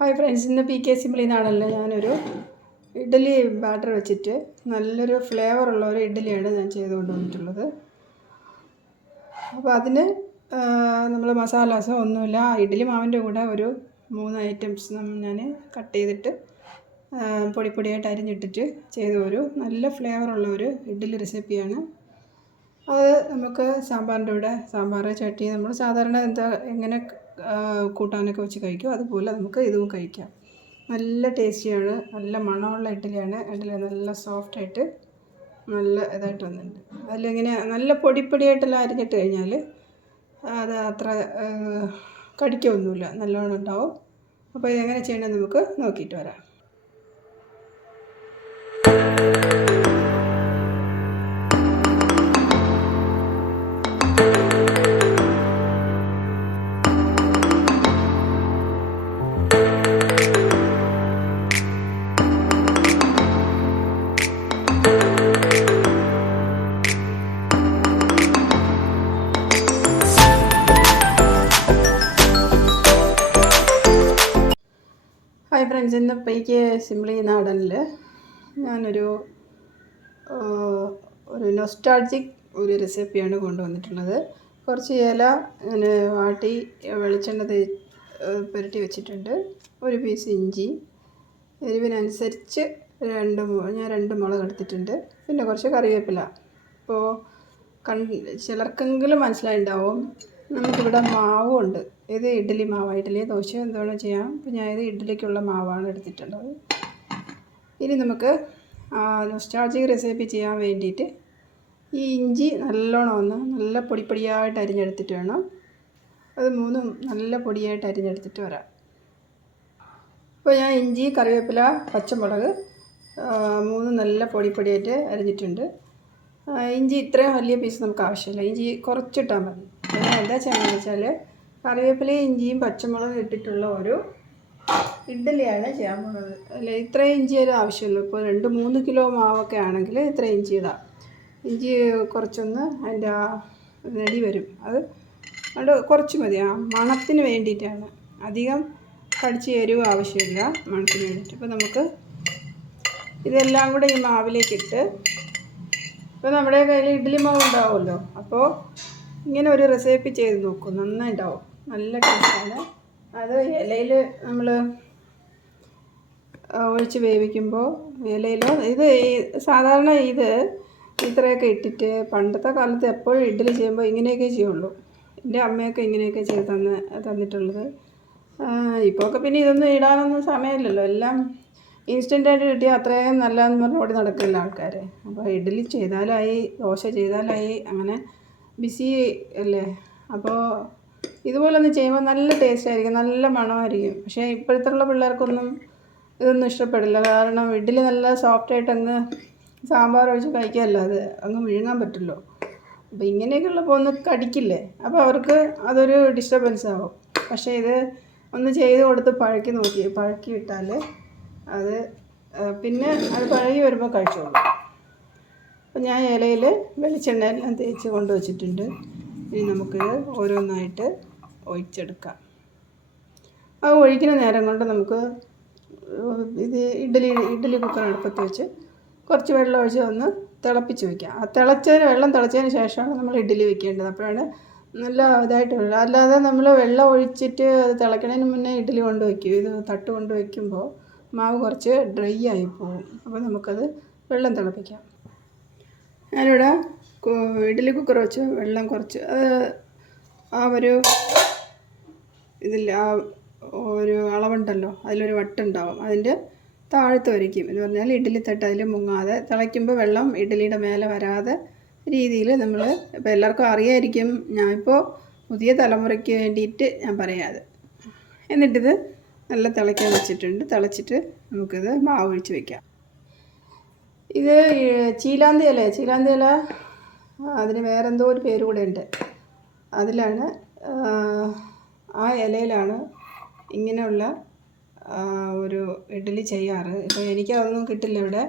Hi friends, ഇന്ന് P K സിമ്പിളിൽ നിന്നാണല്ലോ ഞാനൊരു idli batter വെച്ചിട്ട് നല്ലൊരു ഫ്ലേവറുള്ള ഒരു ഇഡ്ഡലിയാണ് ഞാൻ ചെയ്ത് കൊണ്ടുവന്നിട്ടുള്ളത്. അപ്പോൾ അതിന് നമ്മൾ മസാലാസോ ഒന്നുമില്ല. ഇഡ്ഡലി മാവിൻ്റെ കൂടെ ഒരു 3 ഐറ്റംസ് ഞാൻ കട്ട് ചെയ്തിട്ട് പൊടിയായിട്ട് അരിഞ്ഞിട്ടിട്ട് ചെയ്ത ഒരു നല്ല ഫ്ലേവറുള്ള ഒരു ഇഡ്ഡലി റെസിപ്പിയാണ്. അത് നമുക്ക് സാമ്പാറിൻ്റെ കൂടെ സാമ്പാർ ചട്നി നമ്മൾ സാധാരണ എങ്ങനെ കൂട്ടാനൊക്കെ വെച്ച് കഴിക്കും അതുപോലെ നമുക്ക് ഇതും കഴിക്കാം. നല്ല ടേസ്റ്റിയാണ്, നല്ല മണമുള്ള ഇഡ്ഡലിയാണ്. ഇഡ്ഡലി നല്ല സോഫ്റ്റായിട്ട് നല്ല ഇതായിട്ട് വന്നിട്ടുണ്ട്. അതിലിങ്ങനെ നല്ല പൊടിയായിട്ടെല്ലാം അരിഞ്ഞിട്ട് കഴിഞ്ഞാൽ അത് അത്ര കടിക്കൊന്നുമില്ല, നല്ലോണം ഉണ്ടാവും. അപ്പോൾ ഇതെങ്ങനെ ചെയ്യണമെന്ന് നമുക്ക് നോക്കിയിട്ട് വരാം. ഹായ് ഫ്രണ്ട്സ്, ഇന്ന് പൈക്ക് സിംപ്ലി നാടനിൽ ഞാനൊരു നൊസ്റ്റാൾജിക് ഒരു റെസിപ്പിയാണ് കൊണ്ടുവന്നിട്ടുള്ളത്. കുറച്ച് ഇല ഞാൻ വാട്ടി വെളിച്ചെണ്ണ പുരട്ടി വെച്ചിട്ടുണ്ട്. ഒരു പീസ് ഇഞ്ചി, എരിവിനനുസരിച്ച് ഞാൻ 2 മുളക് എടുത്തിട്ടുണ്ട്. പിന്നെ കുറച്ച് കറിവേപ്പില. ഇപ്പോൾ ചിലർക്കെങ്കിലും മനസ്സിലായിട്ടുണ്ടാവും, നമുക്കിവിടെ മാവുണ്ട്. ഇത് ഇഡ്ഡലി മാവ്, ഇഡ്ഡലി ദോശ എന്താണ് ചെയ്യാം. അപ്പോൾ ഞാൻ ഇത് ഇഡ്ഡലിക്കുള്ള മാവാണ് എടുത്തിട്ടുള്ളത്. ഇനി നമുക്ക് നൊസ്റ്റാൾജിക് റെസിപ്പി ചെയ്യാൻ വേണ്ടിയിട്ട് ഈ ഇഞ്ചി നല്ലോണം നല്ല പൊടിയായിട്ട് അരിഞ്ഞെടുത്തിട്ട് വേണം. അത് 3 നല്ല പൊടിയായിട്ട് അരിഞ്ഞെടുത്തിട്ട് വരാം. അപ്പോൾ ഞാൻ ഇഞ്ചി, കറിവേപ്പില, പച്ചമുളക് 3 നല്ല പൊടിയായിട്ട് അരിഞ്ഞിട്ടുണ്ട്. ഇഞ്ചി ഇത്രയും വലിയ പീസ് നമുക്ക് ആവശ്യമില്ല, ഇഞ്ചി കുറച്ചിട്ടാൽ മതി. ഞാൻ എന്താ ചെയ്യുന്നത് വെച്ചാൽ കറിവേപ്പിലയും ഇഞ്ചിയും പച്ചമുളകും ഇട്ടിട്ടുള്ള ഒരു ഇഡ്ഡലിയാണ് ചെയ്യാൻ പോകുന്നത്. അല്ല, ഇത്രയും ഇഞ്ചിയുടെ ആവശ്യമുള്ളൂ. ഇപ്പോൾ 2-3 കിലോ മാവൊക്കെ ആണെങ്കിൽ ഇത്രയും ഇഞ്ചി ഇടാം. ഇഞ്ചി കുറച്ചൊന്ന് അതിൻ്റെ നെടി വരും, അത് കുറച്ച് മതി. മണത്തിന് വേണ്ടിയിട്ടാണ്, അധികം കടിച്ച് എരിവ് ആവശ്യമില്ല, മണത്തിന് വേണ്ടിയിട്ട്. അപ്പോൾ നമുക്ക് ഇതെല്ലാം കൂടെ ഈ മാവിലേക്കിട്ട്, ഇപ്പോൾ നമ്മുടെ കയ്യിൽ ഇഡ്ഡലി മാവ് ഉണ്ടാവുമല്ലോ, അപ്പോൾ ഇങ്ങനെ ഒരു റെസിപ്പി ചെയ്ത് നോക്കും, നന്നായിട്ടുണ്ടാവും, നല്ല ടേസ്റ്റാണ്. അത് ഇലയിൽ നമ്മൾ ഒഴിച്ച് വേവിക്കുമ്പോൾ ഇലയിലോ സാധാരണ ഇത്രയൊക്കെ ഇട്ടിട്ട് പണ്ടത്തെ കാലത്ത് എപ്പോഴും ഇഡ്ഡലി ചെയ്യുമ്പോൾ ഇങ്ങനെയൊക്കെ ചെയ്യുള്ളൂ. എൻ്റെ അമ്മയൊക്കെ ഇങ്ങനെയൊക്കെ ചെയ്ത് തന്നിട്ടുള്ളത്. ഇപ്പോഴൊക്കെ പിന്നെ ഇതൊന്നും ഇടാനൊന്നും സമയമില്ലല്ലോ, എല്ലാം ഇൻസ്റ്റൻ്റായിട്ട് കിട്ടിയാൽ അത്രയും നല്ലതെന്ന് പറഞ്ഞ് ഓടി നടക്കില്ല ആൾക്കാർ. അപ്പോൾ ഇഡ്ഡലി ചെയ്താലായി, ദോശ ചെയ്താലായി, അങ്ങനെ ബിസി അല്ലേ. അപ്പോൾ ഇതുപോലൊന്ന് ചെയ്യുമ്പോൾ നല്ല ടേസ്റ്റ് ആയിരിക്കും, നല്ല മണമായിരിക്കും. പക്ഷേ ഇപ്പോഴത്തുള്ള പിള്ളേർക്കൊന്നും ഇതൊന്നും ഇഷ്ടപ്പെടില്ല. കാരണം ഇഡ്ഡലി നല്ല സോഫ്റ്റായിട്ട് അങ്ങ് സാമ്പാർ ഒഴിച്ച് കഴിക്കാമല്ല, അത് അങ്ങ് വിഴുങ്ങാൻ പറ്റുമല്ലോ. അപ്പോൾ ഇങ്ങനെയൊക്കെയുള്ളപ്പോൾ ഒന്ന് കടിക്കില്ലേ, അപ്പോൾ അവർക്ക് അതൊരു ഡിസ്റ്റർബൻസ് ആവും. പക്ഷേ ഇത് ഒന്ന് ചെയ്ത് കൊടുത്ത് പഴക്കി വിട്ടാൽ അത് പിന്നെ അത് പഴകി വരുമ്പോൾ കഴിച്ചോളൂ. അപ്പോൾ ഞാൻ ഇലയിൽ വെളിച്ചെണ്ണയെല്ലാം തേച്ച് കൊണ്ടുവച്ചിട്ടുണ്ട്. ഇനി നമുക്കിത് ഓരോന്നായിട്ട് ഒഴിച്ചെടുക്കാം. അത് ഒഴിക്കുന്ന നേരം കൊണ്ട് നമുക്ക് ഇത് ഇഡ്ഡലി കുക്കർ അടുപ്പത്ത് വെച്ച് കുറച്ച് വെള്ളം ഒഴിച്ച് ഒന്ന് തിളപ്പിച്ച് വയ്ക്കാം. വെള്ളം തിളച്ചതിന് ശേഷമാണ് നമ്മൾ ഇഡ്ഡലി വെക്കേണ്ടത്. അപ്പോഴാണ് നല്ല ഇതായിട്ട് വരിക. അല്ലാതെ നമ്മൾ വെള്ളം ഒഴിച്ചിട്ട് അത് തിളയ്ക്കുന്നതിന് മുന്നേ ഇഡ്ഡലി കൊണ്ട് വയ്ക്കും, ഇത് തട്ട് കൊണ്ട് വയ്ക്കുമ്പോൾ മാവ് കുറച്ച് ഡ്രൈ ആയി പോകും. അപ്പോൾ നമുക്കത് വെള്ളം തിളപ്പിക്കാം. ഞാനിവിടെ ഇഡ്ഡലി കുക്കർ വെച്ച് വെള്ളം കുറച്ച് ഒരു ഒരു അളവുണ്ടല്ലോ, അതിലൊരു വട്ടുണ്ടാവും, അതിൻ്റെ താഴത്ത് വരയ്ക്കും. എന്ന് പറഞ്ഞാൽ ഇഡ്ഡലി തട്ട് അതിൽ മുങ്ങാതെ, തിളയ്ക്കുമ്പോൾ വെള്ളം ഇഡ്ഡലിയുടെ മേലെ വരാതെ രീതിയിൽ നമ്മൾ, ഇപ്പോൾ എല്ലാവർക്കും അറിയായിരിക്കും, ഞാനിപ്പോൾ പുതിയ തലമുറയ്ക്ക് വേണ്ടിയിട്ട് ഞാൻ പറയാതെ. എന്നിട്ടിത് നല്ല തിളയ്ക്കാൻ വെച്ചിട്ടുണ്ട്. തിളച്ചിട്ട് നമുക്കിത് മാവ് ഒഴിച്ച് വയ്ക്കാം. ഇത് ചീലാന്തി ഇല, അതിന് വേറെന്തോ ഒരു പേര് കൂടെ ഉണ്ട്. അതിലാണ് ആ ഇലയിലാണ് ഇങ്ങനെയുള്ള ഒരു ഇഡ്ഡലി ചെയ്യാറ്. ഇപ്പോൾ എനിക്കതൊന്നും കിട്ടില്ല ഇവിടെ.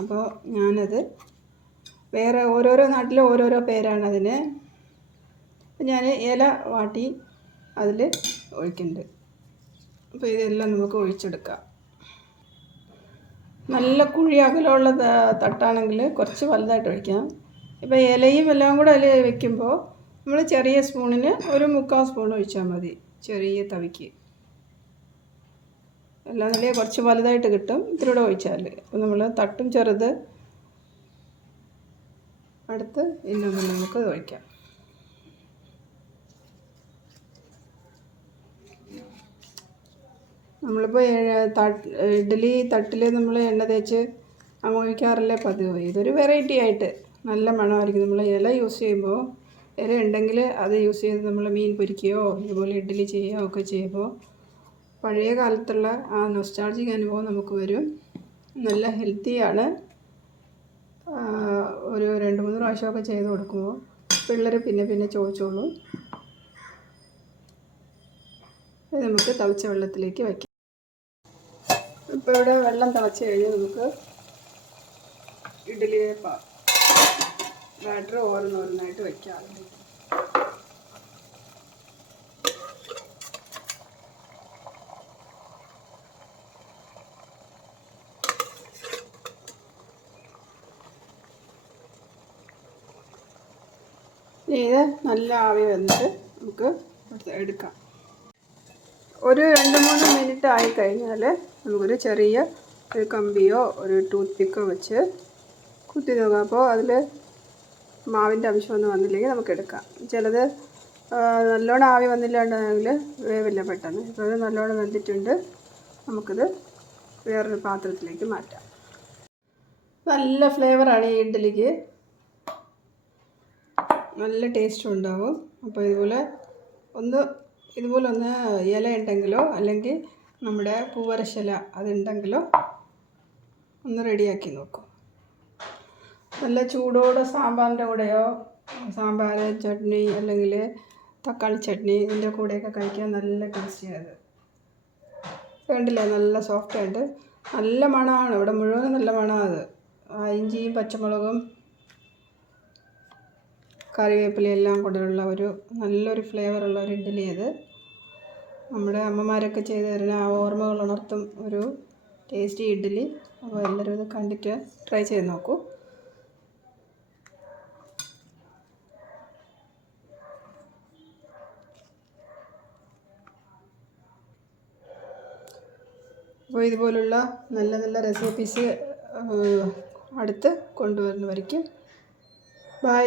അപ്പോൾ ഞാനത് വേറെ ഓരോരോ നാട്ടിൽ ഓരോരോ പേരാണ് അതിന്. ഞാൻ ഇല വാട്ടി അതിൽ ഒഴിക്കുന്നുണ്ട്. അപ്പോൾ ഇതെല്ലാം നമുക്ക് ഒഴിച്ചെടുക്കാം. നല്ല കുഴി അകലമുള്ള തട്ടാണെങ്കിൽ കുറച്ച് വലുതായിട്ട് ഒഴിക്കാം. ഇപ്പോൾ ഇലയും എല്ലാം കൂടെ അതിൽ വെക്കുമ്പോൾ നമ്മൾ ചെറിയ സ്പൂണിന് ഒരു 3/4 സ്പൂൺ ഒഴിച്ചാൽ മതി. ചെറിയ തവിക്ക് എല്ലാം നല്ല കുറച്ച് വലുതായിട്ട് കിട്ടും ഇതിലൂടെ ഒഴിച്ചാൽ. അപ്പോൾ നമ്മൾ തട്ടും ചെറുത് അടുത്ത് ഇന്നൊന്ന് നമുക്ക് ഒഴിക്കാം. നമ്മളിപ്പോൾ ഇഡ്ഡലി തട്ടിൽ നമ്മൾ എണ്ണ തേച്ച് അങ്ങ് ഒഴിക്കാറില്ലേ പതിവ്. ഇതൊരു വെറൈറ്റി ആയിട്ട് നല്ല മണമായിരിക്കും. നമ്മൾ ഇല യൂസ് ചെയ്യുമ്പോൾ ഇല ഉണ്ടെങ്കിൽ അത് യൂസ് ചെയ്ത് നമ്മൾ മീൻ പൊരിക്കുകയോ ഇതുപോലെ ഇഡ്ഡലി ചെയ്യുകയോ ഒക്കെ ചെയ്യുമ്പോൾ പഴയ കാലത്തുള്ള ആ നൊസ്റ്റാൾജിക് അനുഭവം നമുക്ക് വരും. നല്ല ഹെൽത്തിയാണ്. ഒരു 2-3 പ്രാവശ്യമൊക്കെ ചെയ്ത് കൊടുക്കുമ്പോൾ പിള്ളേർ പിന്നെ പിന്നെ ചോദിച്ചോളൂ. ഇത് നമുക്ക് തിളച്ച വെള്ളത്തിലേക്ക് വയ്ക്കാം. ഇപ്പോൾ ഇവിടെ വെള്ളം തിളച്ച് കഴിഞ്ഞ് നമുക്ക് ഇഡ്ഡലി ബാറ്റർ ഓരോന്നോരോന്നായിട്ട് വയ്ക്കാം. ഇത് നല്ല ആവി വന്നിട്ട് നമുക്ക് എടുക്കാം. ഒരു 2-3 മിനിറ്റ് ആയിക്കഴിഞ്ഞാൽ നമുക്കൊരു ചെറിയ ഒരു കമ്പിയോ ഒരു ടൂത്ത് പിക്കോ വെച്ച് കുത്തി നോക്കാം. അപ്പോൾ അതിൽ മാവിൻ്റെ അംശമൊന്നും വന്നില്ലെങ്കിൽ നമുക്ക് എടുക്കാം. ചിലത് നല്ലോണം ആവി വന്നില്ലാണ്ടെങ്കിൽ വേവില്ല പെട്ടെന്ന്. ഇപ്പോൾ ഇത് നല്ലോണം വെന്തിട്ടുണ്ട്. നമുക്കിത് വേറൊരു പാത്രത്തിലേക്ക് മാറ്റാം. നല്ല ഫ്ലേവറാണ് ഈ ഇഡ്ഡലിക്ക്, നല്ല ടേസ്റ്റും ഉണ്ടാവും. അപ്പോൾ ഇതുപോലെ ഒന്ന് ഇല ഉണ്ടെങ്കിലോ അല്ലെങ്കിൽ നമ്മുടെ പൂവരശില അതുണ്ടെങ്കിലോ ഒന്ന് റെഡിയാക്കി നോക്കും. നല്ല ചൂടോടെ സാമ്പാറിൻ്റെ കൂടെയോ സാമ്പാർ ചട്നി അല്ലെങ്കിൽ തക്കാളി ചട്നി ഇതിൻ്റെ കൂടെയൊക്കെ കഴിക്കാൻ നല്ല ടേസ്റ്റിയാണ്. കണ്ടില്ലേ, നല്ല സോഫ്റ്റായിട്ട് നല്ല മണമാണ്. ഇവിടെ മുഴുവൻ നല്ല മണമാണ്. ഇഞ്ചിയും പച്ചമുളകും കറിവേപ്പിലയും എല്ലാം കൂടെയുള്ള ഒരു നല്ലൊരു ഫ്ലേവറുള്ള ഒരു ഇഡ്ഡലി. അത് നമ്മുടെ അമ്മമാരൊക്കെ ചെയ്ത് തരുന്ന ആ ഓർമ്മകൾ ഉണർത്തും ഒരു ടേസ്റ്റി ഇഡ്ഡലി. അപ്പോൾ എല്ലാവരും ഇത് കണ്ടിട്ട് ട്രൈ ചെയ്ത് നോക്കൂ. അപ്പോൾ ഇതുപോലുള്ള നല്ല നല്ല റെസിപ്പീസ് അടുത്ത് കൊണ്ടുവരുന്നവരേക്കും ബൈ.